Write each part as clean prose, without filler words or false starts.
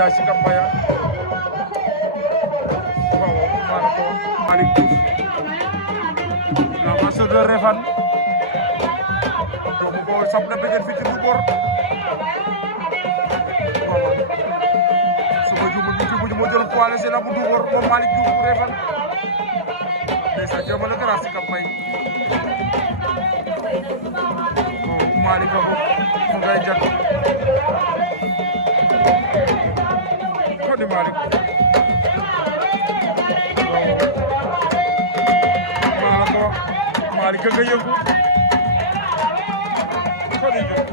Ndiaye si Kambaya waaw maanaam Malick Diouf l'ambassadeur Refane doomu Bawol sab na bëgg fii ci Ndoumbor waaw su ma juumul bi moo jël poids léger la bu Ndoumbor moom Malick Diouf bu Refane ndeysaan jëmale grâce si Kambay Malick Diouf mu ngay jot ko di Malick Malick nga yëngu ko di jot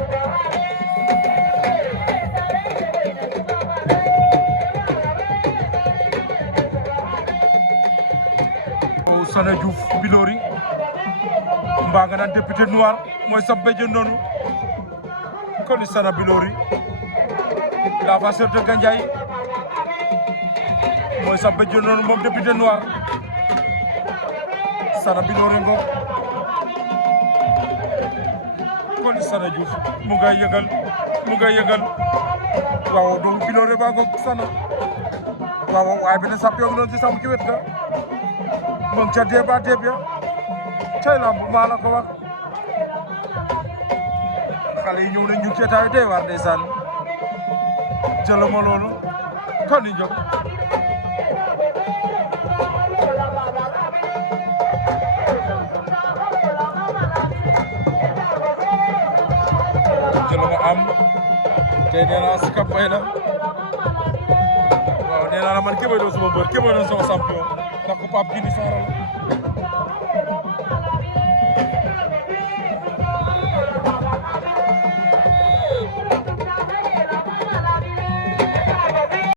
Sana Diouf Bilori mbaa nga naan député noir mooy sab béjjën noonu kon Sana Bilori la vasseur de Gandiaye mooy sab béjjën noonu moom député noir Sana Bilori ngo kon Sana Diouf mu ngay yëngal waaw doomu Bilori baa ngo Sana waaw waaye beneen sab yoog noonu ci sab ci wet ga moom ca débat ya cay lamb maa la ko wax xale yi ñëw nañ ñu ceetaayu tey war ndeysaan jëlama loolu kon ni jóg jëlama am tey nee naa si Kambay la waaw nee naa la man ki may doon sama mbër ki may doon sama champion ndax ko Pape Djiné Sora